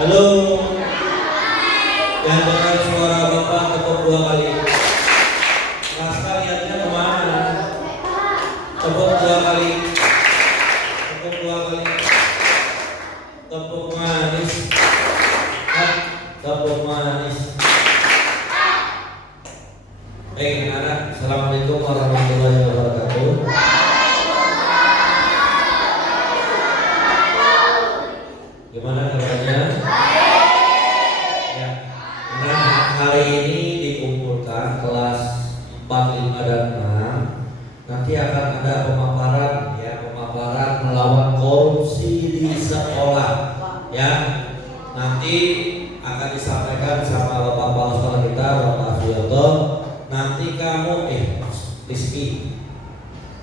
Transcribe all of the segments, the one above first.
Halo, yang dengar suara Bapak tepuk 2 kali. Rasa lihatnya kemana? Tepuk 2 kali. Tepuk 2 kali. Tepuk manis. Tepuk manis. Anak, assalamualaikum warahmatullahi wabarakatuh. Gimana kabarnya? Ya, nah hari ini dikumpulkan kelas 4, 5, dan 6. Nanti akan ada pemaparan, ya, pemaparan melawan korupsi di sekolah. Ya, nanti akan disampaikan sama Bapak Kepala Sekolah kita, Bapak Suyoto. Nanti kamu, Rizky,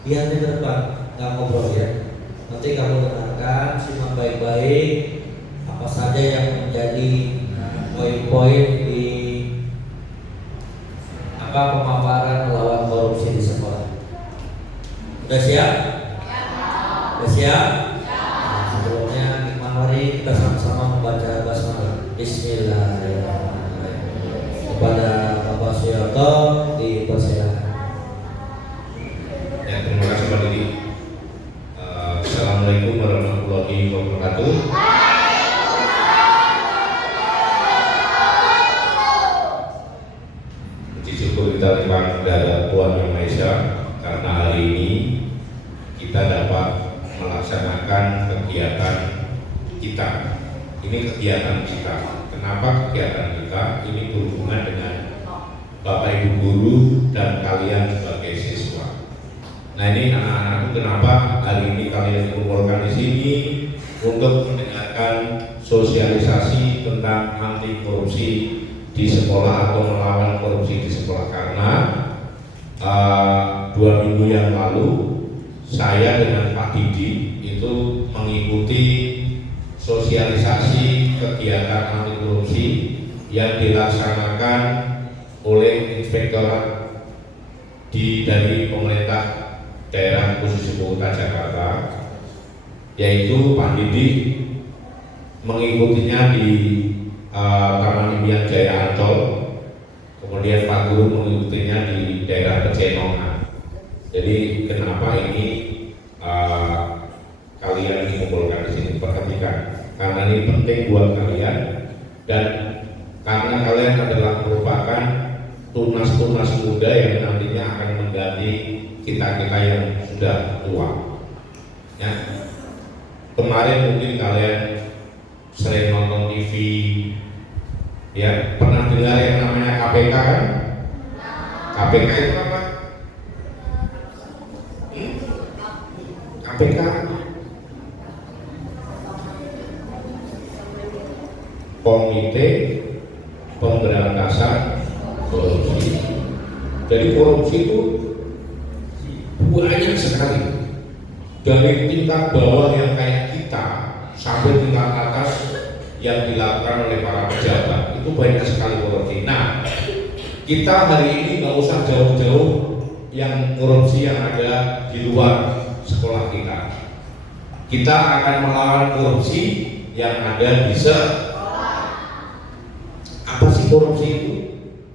lihat di depan, nggak ngobrol ya. Nanti kamu dengarkan, simak baik-baik apa saja yang menjadi poin-poin di pemaparan melawan korupsi di sekolah. Udah siap? Udah siap? Nah, sebelumnya mari kita sama-sama membaca basmalah. Bismillahirrahmanirrahim. Kepada Bapak Suyoto dipersilakan. Ya, terima kasih Pak Didi. Assalamualaikum warahmatullahi wabarakatuh. Puji syukur kita limpahkan kepada Tuhan Yang Maha Esa karena hari ini kita dapat melaksanakan kegiatan kita. Ini kegiatan kita. Kenapa kegiatan kita? Ini berhubungan dengan Bapak Ibu guru dan kalian sebagai siswa. Nah, ini anak-anakku, kenapa hari ini kalian dikumpulkan di sini untuk mendengarkan sosialisasi tentang anti korupsi di sekolah atau melawan korupsi di sekolah? Karena 2 minggu yang lalu saya dengan Pak Didi itu mengikuti sosialisasi kegiatan anti korupsi yang dilaksanakan oleh inspektorat dari pemerintah daerah khusus Ibu Kota Jakarta, yaitu Pak Didi mengikutinya di Taman Impian Jaya Ancol, kemudian Pak Guru mengikutinya di daerah Pecenongan. Jadi kenapa ini kalian dikumpulkan di sini? Perhatikan, karena ini penting buat kalian dan karena kalian adalah merupakan tunas-tunas muda yang nantinya akan mengganti kita-kita yang sudah tua. Ya. Kemarin mungkin kalian sering nonton TV, ya, pernah dengar yang namanya KPK kan? KPK itu apa? KPK Komite Pemberantasan Korupsi. Jadi korupsi itu banyak sekali, dari tingkat bawah yang kayak kita sampai tingkat atas yang dilakukan oleh para pejabat. Itu banyak sekali korupsi. Nah, kita hari ini nggak usah jauh-jauh yang korupsi yang ada di luar sekolah kita. Kita akan melawan korupsi yang ada di sekolah. Apa sih korupsi itu?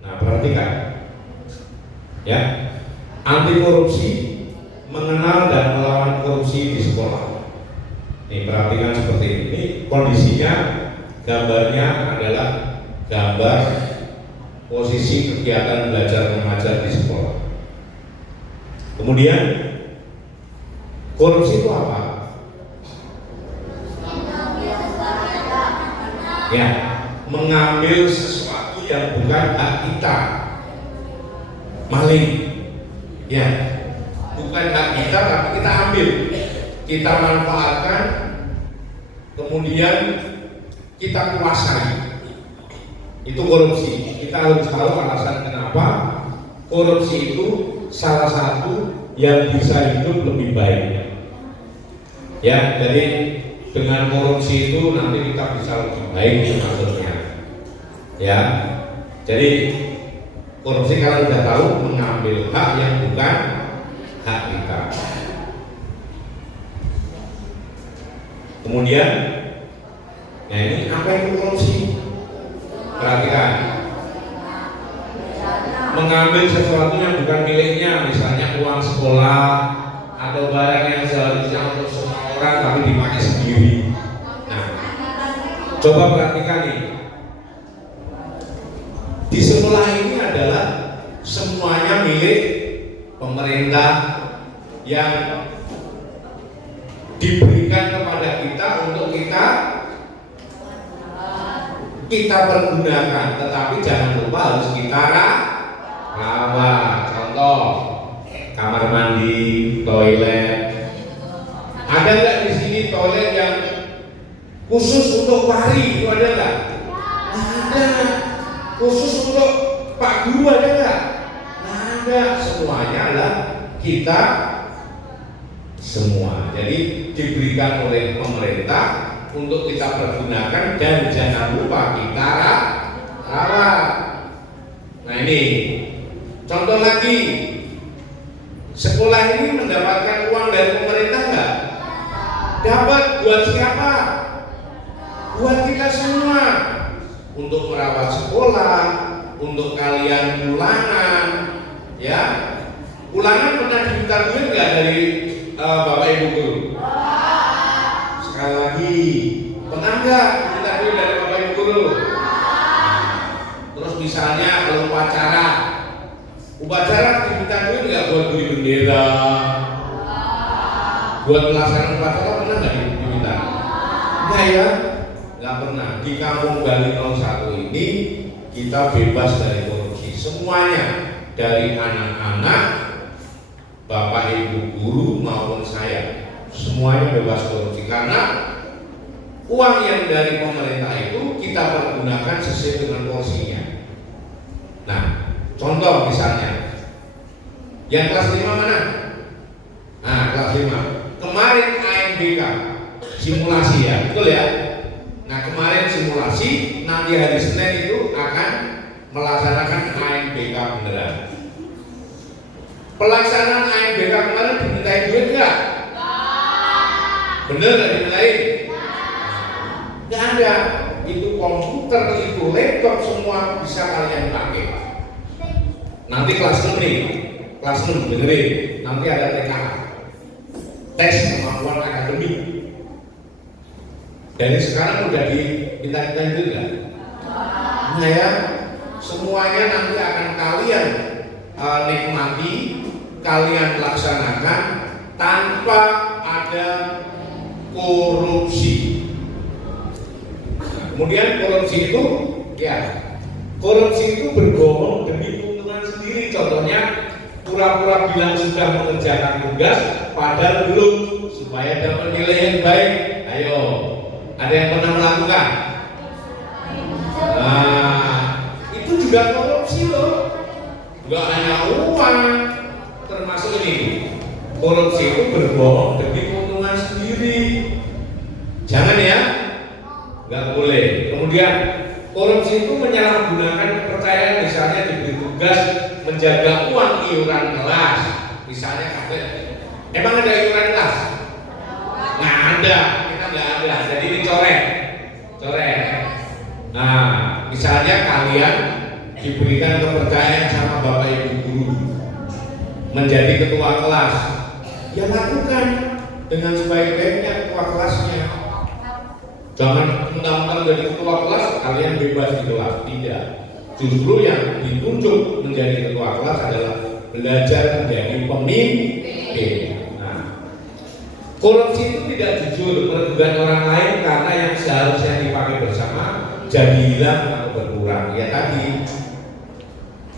Nah, perhatikan ya, anti korupsi, mengenal dan melawan korupsi di sekolah. Nih, perhatikan seperti ini. Kondisinya, gambarnya adalah gambar posisi kegiatan belajar mengajar di sekolah. Kemudian, korupsi itu apa? Ya, mengambil sesuatu yang bukan hak kita. Maling, ya, bukan hak kita tapi kita ambil, kita manfaatkan, kemudian kita kuasai. Itu korupsi. Kita harus tahu alasan kenapa korupsi itu salah satu yang bisa hidup lebih baik. Ya, jadi dengan korupsi itu nanti kita bisa lebih baik maksudnya. Ya, jadi korupsi kalau sudah tahu mengambil hak yang bukan hak kita. Kemudian Nah ini apa itu korupsi? Perhatikan, mengambil sesuatu yang bukan miliknya, misalnya uang sekolah atau barang yang seharusnya untuk semua orang tapi dipakai sendiri. Nah, coba perhatikan nih, di sekolah ini adalah semuanya milik pemerintah yang diberikan kepada kita untuk kita pergunakan, tetapi jangan lupa harus kita rawat. Contoh, kamar mandi, toilet. Ada nggak di sini toilet yang khusus untuk pari? Itu ada nggak? Ada. Khusus untuk Pak Guru ada nggak? Ada. Semuanya adalah kita semua. Jadi diberikan oleh pemerintah untuk kita pergunakan dan jangan lupa kita rawat. Nah ini contoh lagi, sekolah ini mendapatkan uang dari pemerintah nggak? Dapat. Buat siapa? Buat kita semua, untuk merawat sekolah, untuk kalian ulangan, ya. Ulangan pernah diminta duit nggak dari Bapak Ibu guru? Sekali lagi, pernah nggak minta duit dari Bapak Ibu guru? Terus misalnya kalau upacara diminta duit nggak buat beli bendera, buat pelaksanaan upacara pernah nggak diminta? Enggak ya, nggak pernah. Di Kampung Bali 01 ini kita bebas dari korupsi, semuanya, dari anak-anak, Bapak Ibu guru maupun saya, semuanya bebas korupsi karena uang yang dari pemerintah itu kita pergunakan sesuai dengan porsinya. Nah, contoh misalnya, yang kelas 5 mana? Nah, kelas 5. Kemarin ANBK simulasi ya, betul ya? Nah, kemarin simulasi, nanti hari Senin itu akan melaksanakan ANBK beneran. Pelaksanaan ANBK kemarin dimintai duit nggak? Bener nggak dimintain? Nggak ada. Itu komputer, itu laptop, semua bisa kalian pakai. Nanti kelas 6 nih, kelas 6 dengerin, nanti ada TKA, tes kemampuan akademik. Dari sekarang udah diminta itu nggak? Nah ya, semuanya nanti akan kalian nikmati, kalian laksanakan tanpa ada korupsi. Nah, kemudian korupsi itu, ya, korupsi itu berbohong demi keuntungan sendiri. Contohnya, pura-pura bilang sudah mengerjakan tugas, padahal belum, supaya dapat nilai yang baik. Ayo, ada yang pernah melakukan? Nah, itu juga korupsi loh. Gak hanya uang, termasuk ini. Korupsi itu berbohong demi keuntungan sendiri. Jangan ya, nggak boleh. Kemudian korupsi itu menyalahgunakan kepercayaan, misalnya diberi tugas menjaga uang iuran kelas. Misalnya emang ada iuran kelas? Nggak ada, kita nggak ada. Jadi ini coret. Nah, misalnya kalian diberikan kepercayaan sama Bapak Ibu guru menjadi ketua kelas, ya lakukan dengan sebaik-baiknya ketua kelasnya. Jangan mentang-mentang jadi ketua kelas kalian bebas di kelas, tidak. Justru yang ditunjuk menjadi ketua kelas adalah belajar menjadi pemimpin. Nah, korupsi itu tidak jujur, merugikan orang lain karena yang seharusnya dipakai bersama jadi hilang atau berkurang. Ya tadi.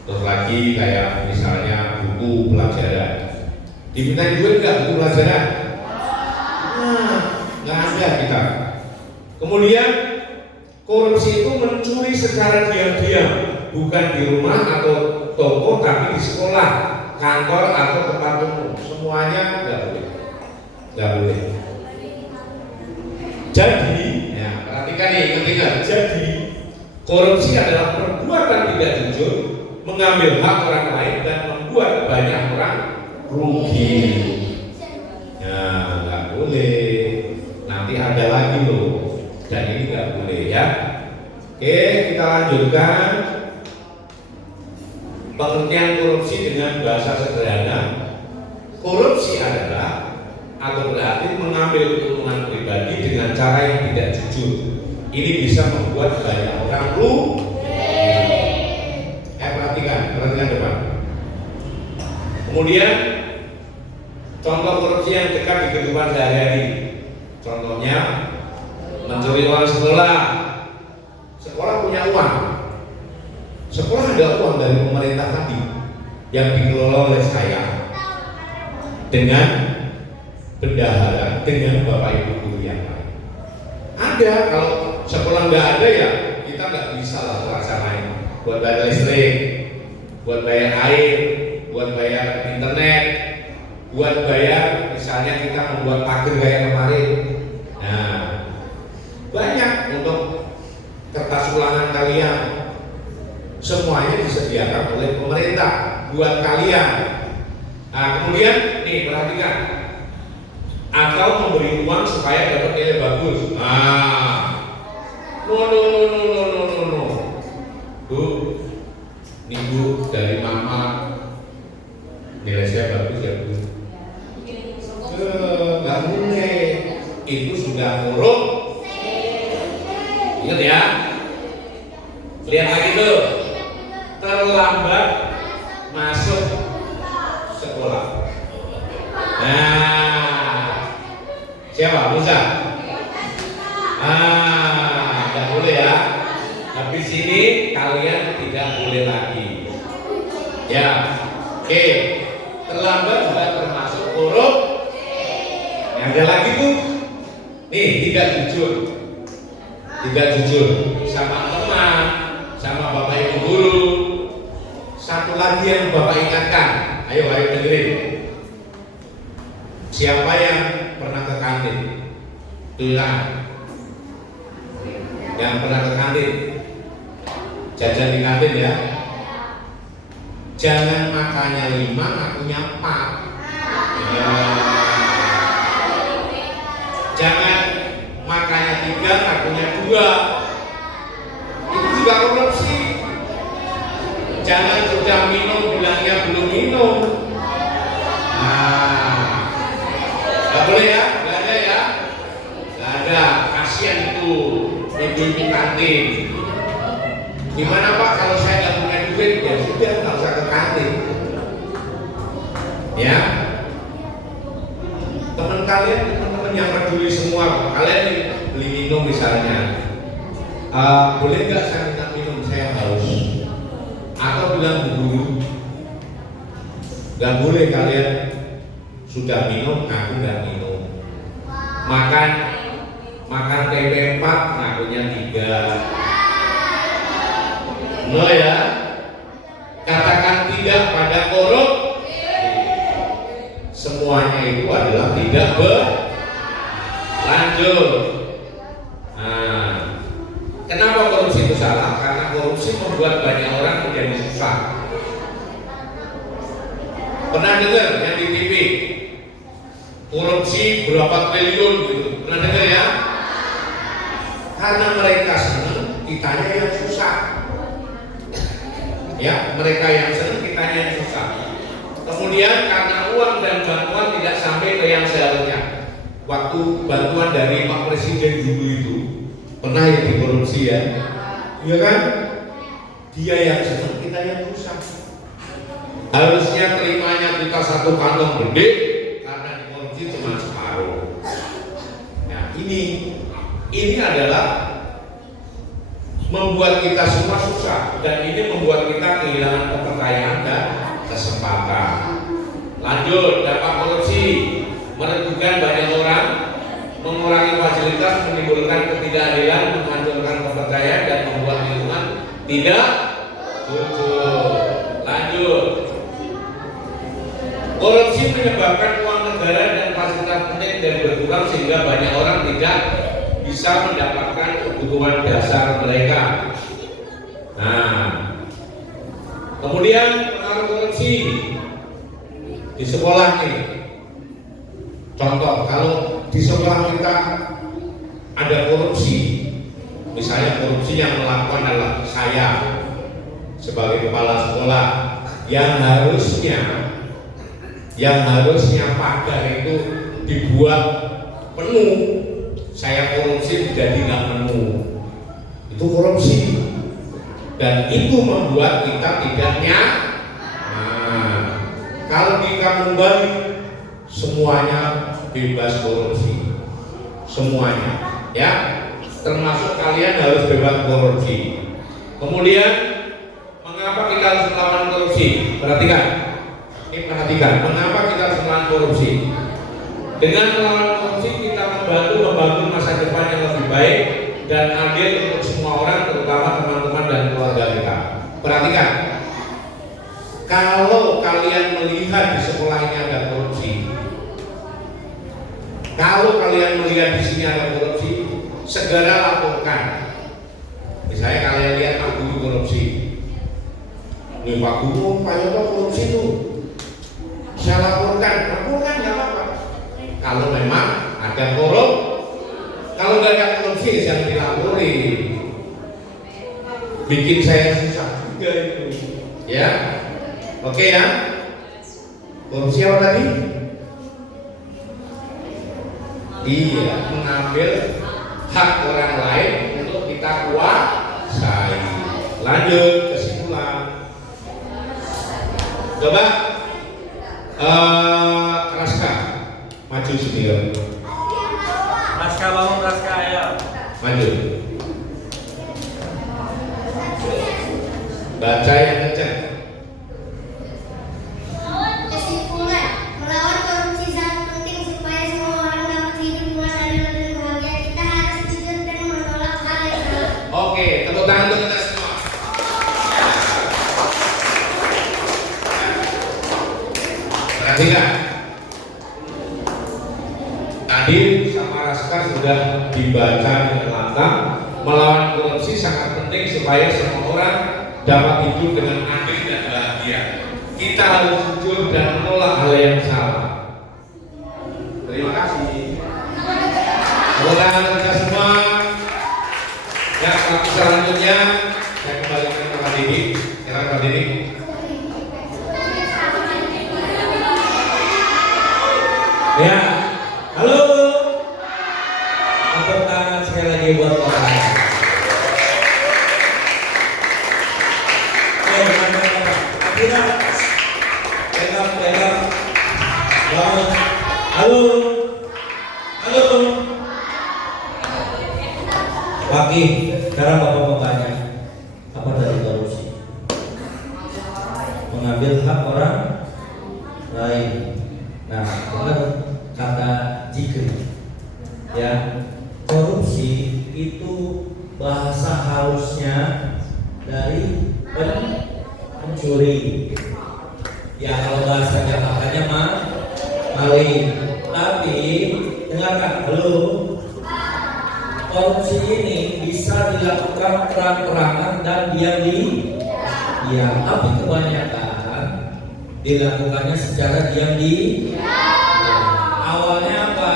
Terus lagi kayak misalnya buku pelajaran, diminta duit nggak buku pelajaran? Nah, nggak ada kita. Kemudian korupsi itu mencuri secara diam-diam, bukan di rumah atau toko, tapi di sekolah, kantor atau tempat umum. Semuanya nggak boleh. Jadi, ya perhatikan nih, ingat. Jadi korupsi adalah perbuatan tidak jujur, mengambil hak orang lain dan membuat banyak orang rugi. Ya, nggak boleh. Nanti ada lagi loh, dan ini nggak boleh. Oke, kita lanjutkan. Pengertian korupsi dengan bahasa sederhana. Korupsi adalah atau berarti mengambil keuntungan pribadi dengan cara yang tidak jujur. Ini bisa membuat banyak orang perhatikan depan. Kemudian contoh korupsi yang dekat di kehidupan sehari-hari. Contohnya mencuri uang sekolah. Sekolah punya uang. Sekolah ada uang dari pemerintah tadi yang dikelola oleh saya dengan bendahara, dengan bapak ibu guru yang lain. Ada, kalau sekolah nggak ada ya kita nggak bisa lah melaksanain buat bayar listrik, buat bayar air, buat bayar internet, buat bayar misalnya kita membuat pagar kayak kemarin. Nah, banyak untuk kertas ulangan kalian. Semuanya disediakan oleh pemerintah buat kalian. Nah, kemudian nih perhatikan, atau memberi uang supaya dapat nilai bagus. No. Bu, nih bu, dari mama nilai saya bagus ya bu. Nggak boleh, itu sudah huruf. Ingat ya. Lihat lagi tuh. Terlambat masuk sekolah. Nah, siapa? Musa? Tidak boleh ya. Habis ini kalian tidak boleh lagi. Ya, oke. Terlambat juga termasuk huruf. Yang ada lagi tuh, nih tidak jujur sama teman, sama bapak ibu guru. Satu lagi yang bapak ingatkan, ayo dengerin. Siapa yang pernah ke kantin? Tulisan. Yang pernah ke kantin, jajan di kantin ya. Jangan makannya 5, akunya 4. Jangan makannya 3, akunya 2. Itu juga korupsi. Jangan sudah minum bilangnya belum minum. Gak boleh ya, gak ada ya, gak ada. Kasian itu ibu-ibu kantin. Gimana Pak kalau saya nggak punya duit? Ya sudah, nggak usah ke kantin. Ya, teman-teman yang peduli semua, kalian nih beli minum misalnya, boleh nggak saya minta minum? Saya haus. Atau bilang bu guru, nggak boleh kalian sudah minum, aku nggak minum. Makan tempe 4, ngakunya 3. No ya, katakan tidak pada korupsi. Semuanya itu adalah tidak berlanjut. Nah, kenapa korupsi itu salah? Karena korupsi membuat banyak orang menjadi susah. Pernah dengar yang di TV? Korupsi berapa triliun gitu. Pernah dengar ya? Karena mereka senang, kitanya yang susah. Ya, mereka yang senang, kitanya yang susah. Kemudian karena uang dan bantuan tidak sampai ke yang seharusnya. Waktu bantuan dari Pak Presiden dulu itu pernah yang dikorupsi ya, iya kan? Dia yang senang, kita yang susah. Harusnya terimanya kita satu kantong gede, karena dikorupsi cuma separuh. Nah, ini adalah membuat kita semua susah, dan ini membuat kita kehilangan kepercayaan dan kesempatan. Lanjut, dampak korupsi merugikan banyak orang, mengurangi fasilitas, menimbulkan ketidakadilan, menghancurkan kepercayaan dan membuat lingkungan tidak jujur. Lanjut, korupsi menyebabkan uang negara dan fasilitas penting dan berkurang sehingga banyak orang tidak bisa mendapatkan kebutuhan dasar mereka. Nah, kemudian pengaruh korupsi di sekolah nih. Contoh, kalau di sekolah kita ada korupsi, Misalnya korupsi yang melakukan adalah saya sebagai kepala sekolah yang harusnya pagar itu dibuat penuh, saya korupsi jadi nggak penuh, itu korupsi, dan itu membuat kita tidak nyaman. Kalau di kampung Bali semuanya bebas korupsi, semuanya, ya, termasuk kalian harus bebas korupsi. Kemudian mengapa kita harus melawan korupsi? Perhatikan, mengapa kita harus melawan korupsi? Dengan melawan korupsi kita membangun masa depan yang lebih baik dan adil untuk semua orang, terutama teman-teman dan keluarga kita. Perhatikan, kalau kalian melihat di sekolah ini ada korupsi, kalau kalian melihat di sini ada korupsi, segera laporkan. Misalnya kalian lihat Pak Guru korupsi, nih Pak Guru, Pak Yoto korupsi itu, saya laporkan nggak apa-apa. Kalau memang ada kalau nggak ada korupsi, jangan dilapori. Bikin saya susah juga itu, ya. Oke ya. Korupsi apa tadi? Iya, mengambil hak orang lain untuk kita kuasai. Lanjut kesimpulan. Coba Raska maju sendiri. Raska bangun, Raska ayo. Maju. Baca yang kencang. Kesimpulan, melawan korupsi sangat penting supaya semua orang dapat hidup dengan adil dan bahagia. Kita harus jujur dan menolak hal yang salah. Oke, tepuk tangan untuk kita semua. Perhatikan. Tadi sama Raska sudah dibaca dengan lantang. Melawan korupsi sangat penting supaya semua orang dapat hidup dengan adil dan bahagia. Kita harus jujur dan menolak hal yang salah. Terima kasih. Tepuk tangan untuk kita semua. Ya, selanjutnya saya kembalikan ke Pak Didi. Silakan Pak Didi. Ya, halo. Tepuk tangan sekali lagi buat Bapak. Pegang. Bangun. Halo. Pagi, sekarang Bapak mau tanya, apa dari korupsi? Mengambil hak orang lain. Nah, dengar kata Jikri. Ya, korupsi itu bahasa halusnya dari mencuri. Ya, kalau bahasa Jakartanya maling. Tapi dengarkan, halo. Korupsi ini bisa dilakukan terang-terangan dan diam-diam. Tapi kebanyakan dilakukannya secara diam-diam. Awalnya apa?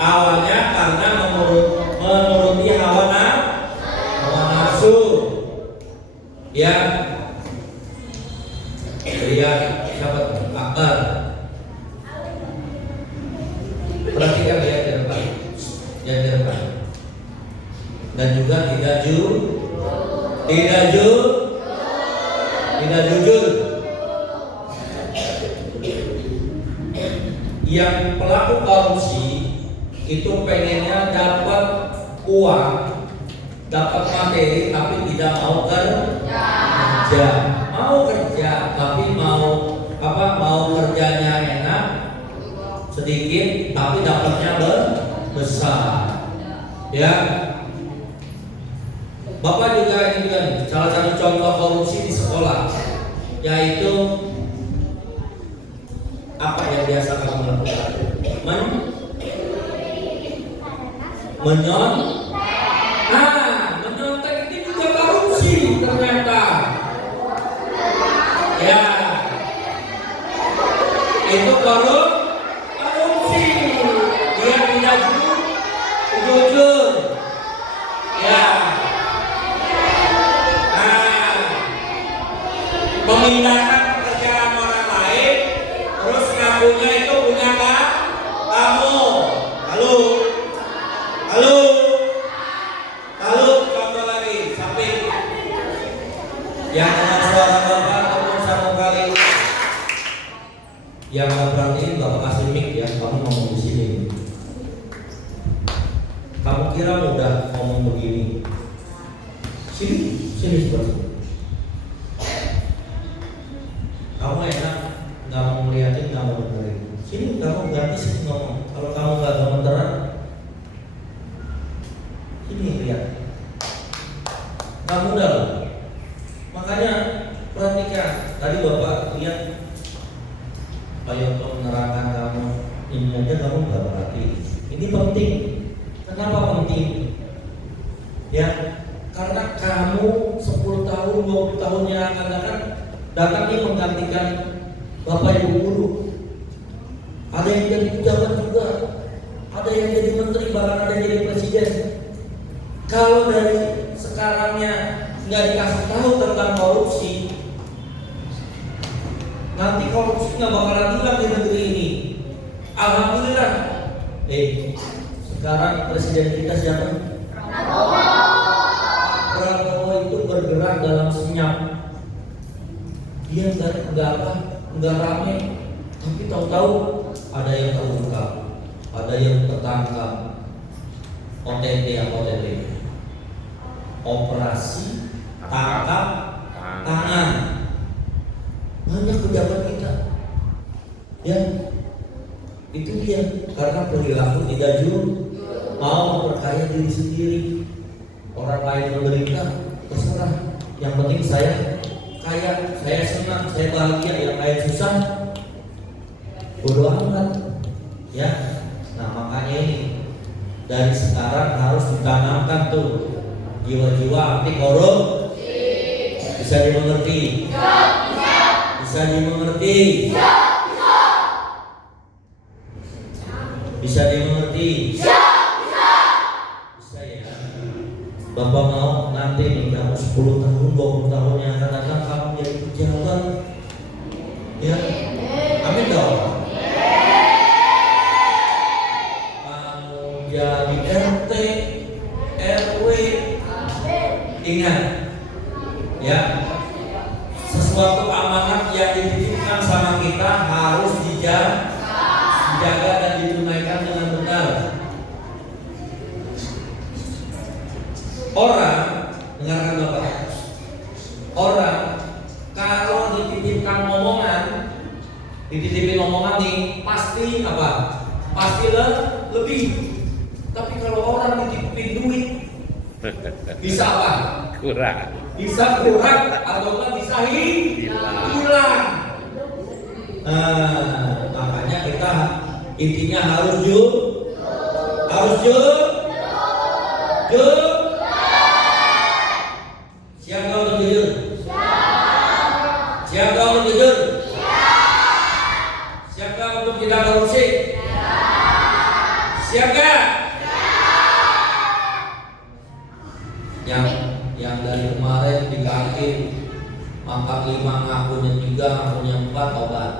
Awalnya karena menuruti hawa nafsu. Ya. Lihat siapa tuh? Akbar. Perhatikan lihat di depan. Dan juga tidak jujur. Yang pelaku korupsi itu pengennya dapat uang, dapat materi, tapi tidak mau kerja. Mau kerja, tapi mau kerjanya enak, sedikit, tapi dapatnya besar. Ya, Bapak juga ini kan salah satu contoh korupsi di sekolah, yaitu apa yang biasa kamu lakukan? Menyontek itu juga korupsi ternyata. Ya, itu korupsi. Dia tidak memindahkan pekerjaan orang lain, terus ngakunya itu punya kamu. Halo, halo, halo, contoh lagi, samping. Yang dengan suara bapak ngomong satu kali. Yang nggak perhatiin bapak kasih mic ya, kamu ngomong di sini. Kamu kira mudah ngomong begini? Sini seperti. Kamu enak nggak mau ngeliatin, nggak mau dengerin. Sini kamu ganti sih ngomong. Kalau kamu nggak gemeteran, sini lihat. Nggak mudah loh. Makanya perhatikan. Tadi bapak lihat, ayo untuk menerangkan kamu ini aja kamu nggak perhati. Ini penting. Kenapa penting? Ya, karena kamu 10 tahun, 20 tahun yang akan datang ini menggantikan Bapak Ibu guru. Ada yang jadi pejabat juga, ada yang jadi menteri, bahkan ada yang jadi presiden. Kalau dari sekarangnya nggak dikasih tahu tentang korupsi, nanti korupsi nggak bakalan hilang di negeri ini. Alhamdulillah. Sekarang presiden kita siapa? Prabowo itu bergerak dalam senyap. Dia nggak rame, tapi tahu-tahu ada yang terungkap, ada yang tertangkap. OTT apa OTT? Operasi tangkap tangan. Banyak pejabat kita, ya itu dia karena perilaku tidak jujur, mau memperkaya diri sendiri. Orang lain menderita, terserah. Yang penting saya kaya, saya senang, saya bahagia. Yang lain susah, bodoh amat. Ya, nah makanya ini dari sekarang harus ditanamkan tuh jiwa-jiwa anti korupsi. Bisa dimengerti? Bisa dimengerti? Bisa dimengerti? Bisa ya. Bapak mau nanti nih kamu 10 tahun, 20 tahun yang akan datang kamu jadi pejabat. Ya. Amin dong. Kamu jadi RT, RW. Ingat. Ya. Sesuatu amanat yang dititipkan sama kita harus dijaga dan ditunaikan dengan benar. Orang, dengarkan Bapak. Orang kalau dititipkan dititipin omongan nih, pasti apa? Pasti lebih. Tapi kalau orang dititipin duit, bisa apa? Kurang. Bisa kurang atau enggak bisa hilang. Makanya kita intinya harus jujur. Siap kau untuk jujur? Siap kau untuk jujur? Siap kau untuk tidak korupsi? Siap gak? Yang dari kemarin diganti mangkat 5 ngakunya 3, ngakunya 4, tobat.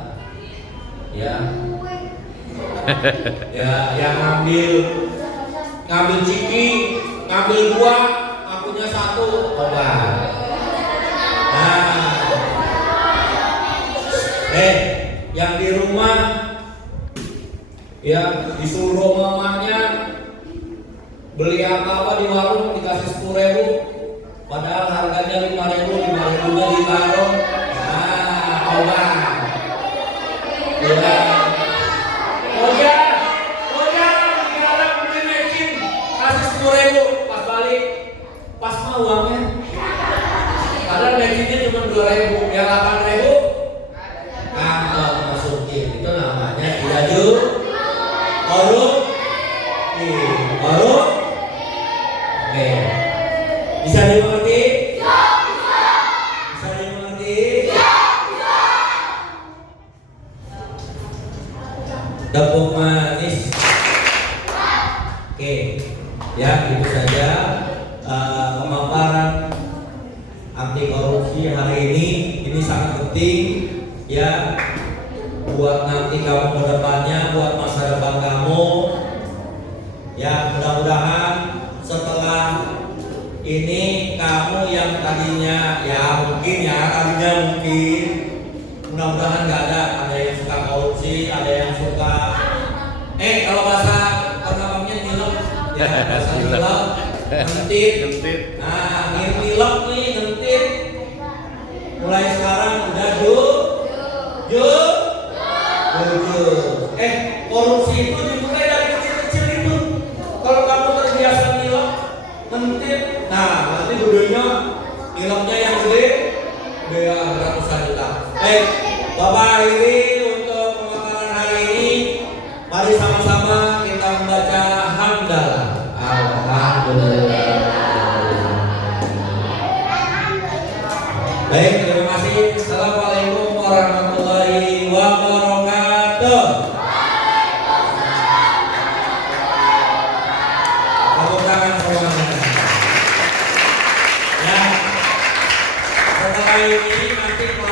Ya. Ya, yang ngambil ciki, ngambil 2, ngakunya 1, tobat. Nah. Yang di rumah ya disuruh mamanya beli apa di warung dikasih 10.000, padahal harganya 5.000, 5.000-nya ditaruh. Tobat. Ya. Dilarang beli mecin, kasih 10.000, pas balik, pas mau uangnya. Padahal mecinnya cuma 2.000, yang 8.000 kantong masukin. Itu namanya tidak jujur, korupsi. Oke. Bisa dimengerti? Bisa dimengerti? Tepuk manis. Oke. Ya, itu saja pemaparan anti korupsi hari ini. Ini sangat penting ya buat nanti kamu ke depannya, buat masa depan kamu. Ya, mudah-mudahan setelah ini kamu yang tadinya mungkin mudah-mudahan nggak ada yang suka korupsi, ada yang suka kalau bahasa abangnya nilep ya, bahasa nilep ngentit. Nah, nilep nih ngentit. Mulai sekarang udah jujur. Korupsi itu dimulai dari kecil-kecil itu. Kalau kamu terbiasa nilep ngentit, nah nanti gedenya nilepnya yang gede ratusan juta. Bapak akhiri untuk pemaparan hari ini. Mari sama-sama kita membaca hamdalah. Alhamdulillah. Baik, terima kasih. Assalamualaikum warahmatullahi wabarakatuh. Tepuk tangan semuanya. Ya, setelah ini nanti